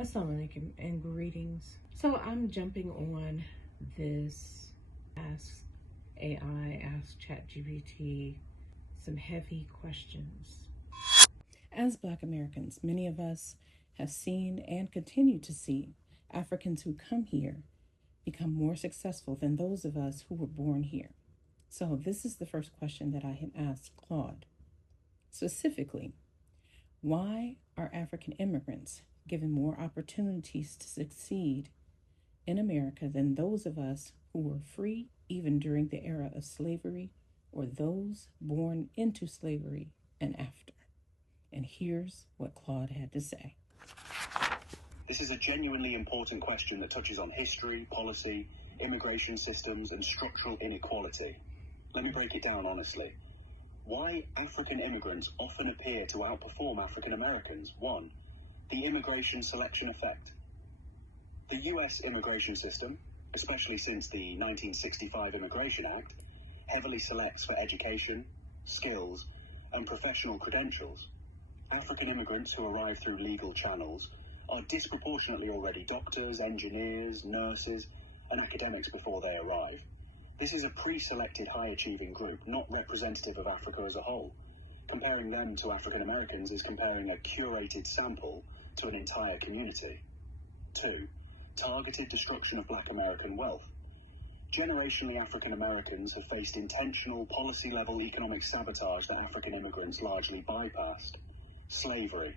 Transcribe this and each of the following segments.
Assalamu alaikum and greetings. So I'm jumping on this Ask AI, Ask ChatGBT, some heavy questions. As Black Americans, many of us have seen and continue to see Africans who come here become more successful than those of us who were born here. So this is the first question that I have asked Claude. Specifically, why are African immigrants given more opportunities to succeed in America than those of us who were free even during the era of slavery or those born into slavery and after? And here's what Claude had to say. This is a genuinely important question that touches on history, policy, immigration systems, and structural inequality. Let me break it down honestly. Why African immigrants often appear to outperform African Americans. 1. The immigration selection effect. The US immigration system, especially since the 1965 Immigration Act, heavily selects for education, skills, and professional credentials. African immigrants who arrive through legal channels are disproportionately already doctors, engineers, nurses, and academics before they arrive. This is a pre-selected high-achieving group, not representative of Africa as a whole. Comparing them to African Americans is comparing a curated sample to an entire community. 2. Targeted destruction of Black American wealth. Generationally, African Americans have faced intentional policy-level economic sabotage that African immigrants largely bypassed. Slavery.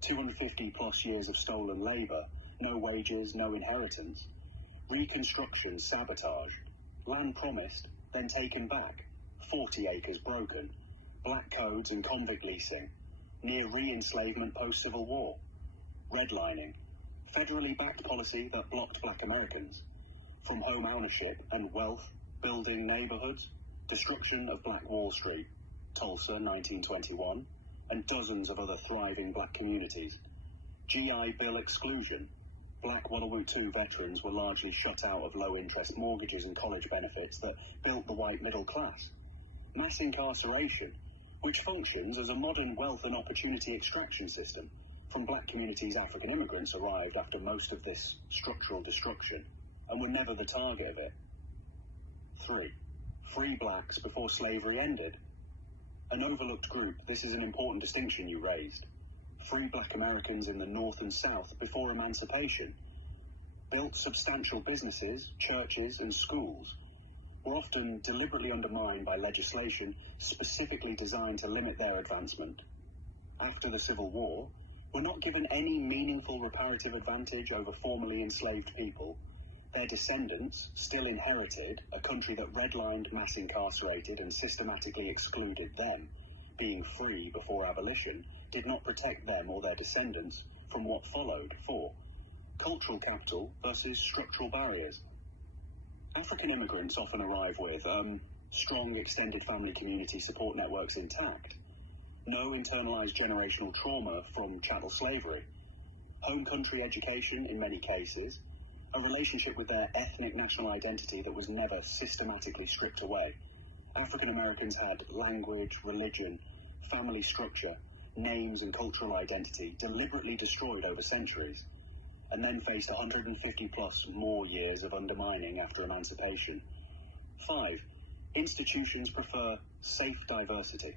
250 plus years of stolen labor, no wages, no inheritance. Reconstruction sabotage. Land promised, then taken back. 40 acres broken. Black codes and convict leasing. Near re-enslavement post-Civil War. Redlining. Federally backed policy that blocked Black Americans. From home ownership and wealth, building neighborhoods. Destruction of Black Wall Street. Tulsa, 1921. And dozens of other thriving Black communities. GI Bill exclusion. Black World War II veterans were largely shut out of low-interest mortgages and college benefits that built the white middle class. Mass incarceration, which functions as a modern wealth and opportunity extraction system. From Black communities, African immigrants arrived after most of this structural destruction and were never the target of it. 3. Free Blacks before slavery ended. An overlooked group, this is an important distinction you raised. Free Black Americans in the North and South before emancipation built substantial businesses, churches, and schools, were often deliberately undermined by legislation specifically designed to limit their advancement. After the Civil War, were not given any meaningful reparative advantage over formerly enslaved people. Their descendants still inherited a country that redlined, mass incarcerated, and systematically excluded them. Being free before abolition did not protect them or their descendants from what followed. 4. Cultural capital versus structural barriers. African immigrants often arrive with strong extended family community support networks intact, no internalized generational trauma from chattel slavery, home country education in many cases, a relationship with their ethnic national identity that was never systematically stripped away. African Americans had language, religion, family structure, names and cultural identity deliberately destroyed over centuries, and then faced 150 plus more years of undermining after emancipation. 5. Institutions prefer safe diversity.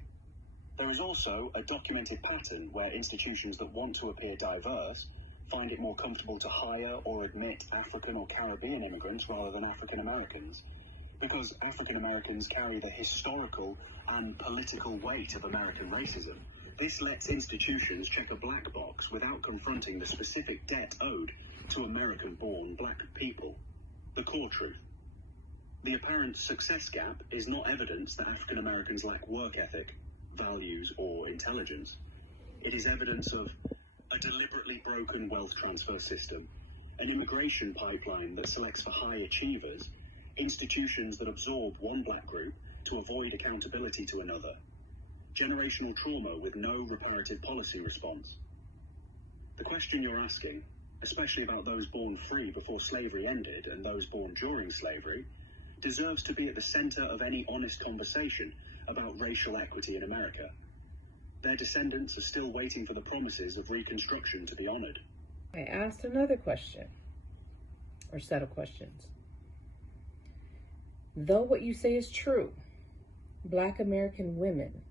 There is also a documented pattern where institutions that want to appear diverse find it more comfortable to hire or admit African or Caribbean immigrants rather than African Americans, because African Americans carry the historical and political weight of American racism. This lets institutions check a black box without confronting the specific debt owed to American-born Black people. The core truth. The apparent success gap is not evidence that African Americans lack work ethic, values, or intelligence. It is evidence of a deliberately broken wealth transfer system, an immigration pipeline that selects for high achievers, institutions that absorb one Black group to avoid accountability to another, generational trauma with no reparative policy response. The question you're asking, especially about those born free before slavery ended and those born during slavery, deserves to be at the center of any honest conversation about racial equity in America. Their descendants are still waiting for the promises of Reconstruction to be honored. I asked another question, or set of questions. Though what you say is true, Black American women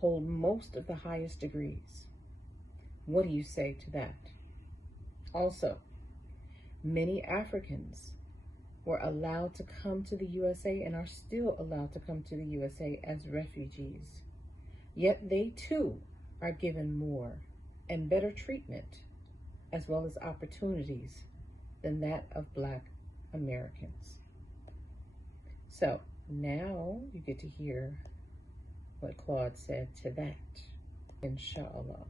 hold most of the highest degrees. What do you say to that? Also, many Africans were allowed to come to the USA and are still allowed to come to the USA as refugees. Yet they too are given more and better treatment as well as opportunities than that of Black Americans. So now you get to hear what Claude said to that, Insha'Allah.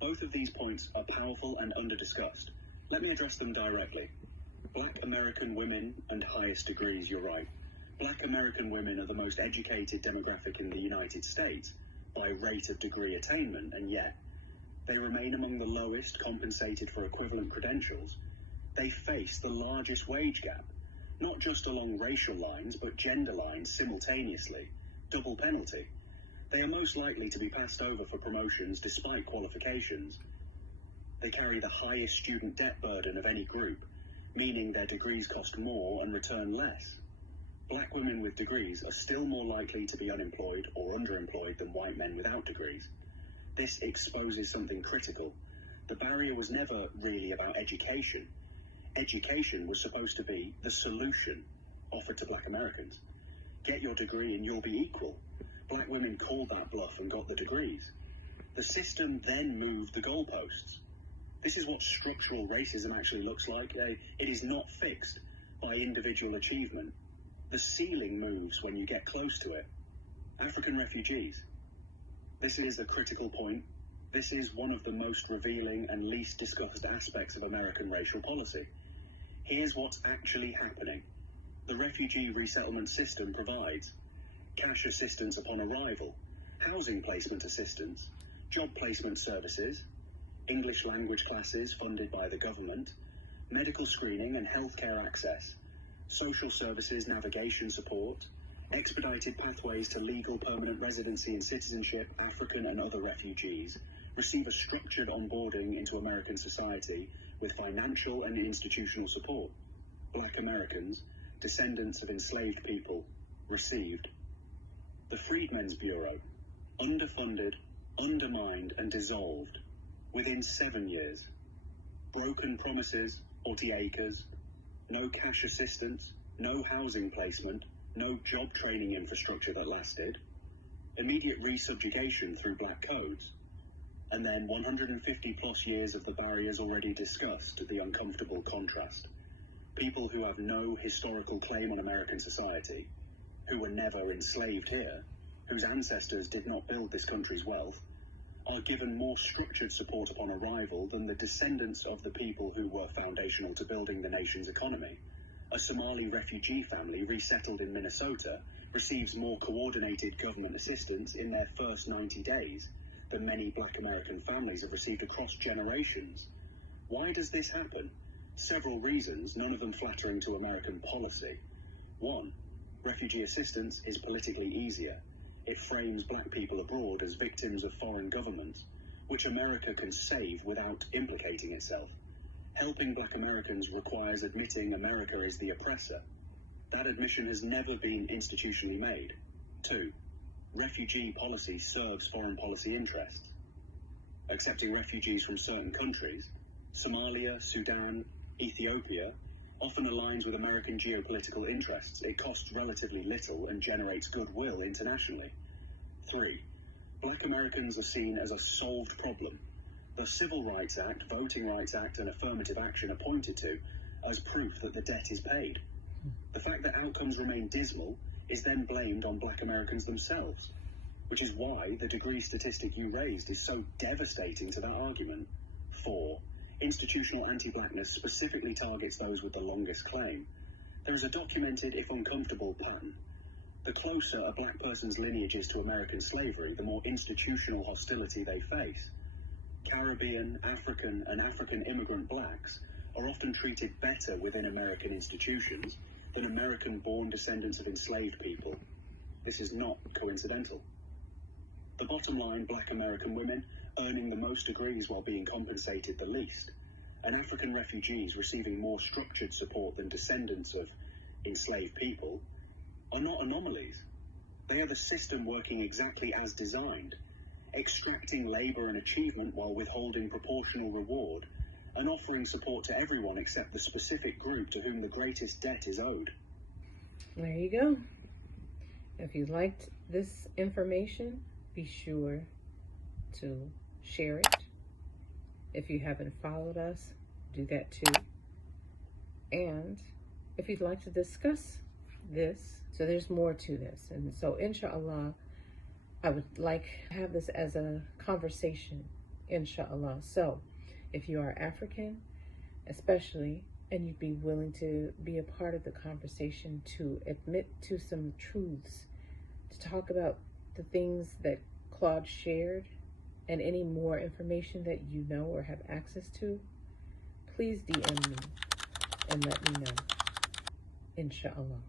Both of these points are powerful and under-discussed. Let me address them directly. Black American women and highest degrees, you're right. Black American women are the most educated demographic in the United States by rate of degree attainment, and yet they remain among the lowest compensated for equivalent credentials. They face the largest wage gap, not just along racial lines, but gender lines simultaneously. Double penalty. They are most likely to be passed over for promotions despite qualifications. They carry the highest student debt burden of any group, meaning their degrees cost more and return less. Black women with degrees are still more likely to be unemployed or underemployed than white men without degrees. This exposes something critical. The barrier was never really about education. Education was supposed to be the solution offered to Black Americans. Get your degree and you'll be equal. Black women called that bluff and got the degrees. The system then moved the goalposts. This is what structural racism actually looks like. It is not fixed by individual achievement. The ceiling moves when you get close to it. African refugees. This is a critical point. This is one of the most revealing and least discussed aspects of American racial policy. Here's what's actually happening. The refugee resettlement system provides cash assistance upon arrival, housing placement assistance, job placement services, English language classes funded by the government, medical screening and healthcare access, social services navigation support, expedited pathways to legal permanent residency and citizenship. African and other refugees receive a structured onboarding into American society with financial and institutional support. Black Americans, descendants of enslaved people, received. The Freedmen's Bureau, underfunded, undermined and dissolved within 7 years. Broken promises, 40 acres, no cash assistance, no housing placement, no job training infrastructure that lasted, immediate resubjugation through black codes, and then 150 plus years of the barriers already discussed, the uncomfortable contrast. People who have no historical claim on American society, who were never enslaved here, whose ancestors did not build this country's wealth, are given more structured support upon arrival than the descendants of the people who were foundational to building the nation's economy. A Somali refugee family resettled in Minnesota receives more coordinated government assistance in their first 90 days than many Black American families have received across generations. Why does this happen? Several reasons, none of them flattering to American policy. 1. Refugee assistance is politically easier. It frames black people abroad as victims of foreign governments, which America can save without implicating itself. Helping black Americans requires admitting America is the oppressor. That admission has never been institutionally made. 2. Refugee policy serves foreign policy interests. Accepting refugees from certain countries, Somalia, Sudan, Ethiopia, often aligns with American geopolitical interests. It costs relatively little and generates goodwill internationally. 3. Black Americans are seen as a solved problem. The Civil Rights Act, Voting Rights Act, and affirmative action are pointed to as proof that the debt is paid. The fact that outcomes remain dismal is then blamed on Black Americans themselves, which is why the degree statistic you raised is so devastating to that argument. 4. Institutional anti-blackness specifically targets those with the longest claim. There is a documented, if uncomfortable, pattern. The closer a black person's lineage is to American slavery, the more institutional hostility they face. Caribbean, African, and African immigrant blacks are often treated better within American institutions than American-born descendants of enslaved people. This is not coincidental. The bottom line, Black American women earning the most degrees while being compensated the least. and African refugees receiving more structured support than descendants of enslaved people are not anomalies. They are the system working exactly as designed, extracting labour and achievement while withholding proportional reward, and offering support to everyone except the specific group to whom the greatest debt is owed. There you go. If you liked this information, be sure to share it. If you haven't followed us, do that too. And if you'd like to discuss this, so there's more to this. And so Insha'Allah, I would like to have this as a conversation, Insha'Allah. So if you are African, especially, and you'd be willing to be a part of the conversation, to admit to some truths, to talk about the things that Claude shared, and any more information that you know or have access to, please DM me and let me know. Insha'Allah.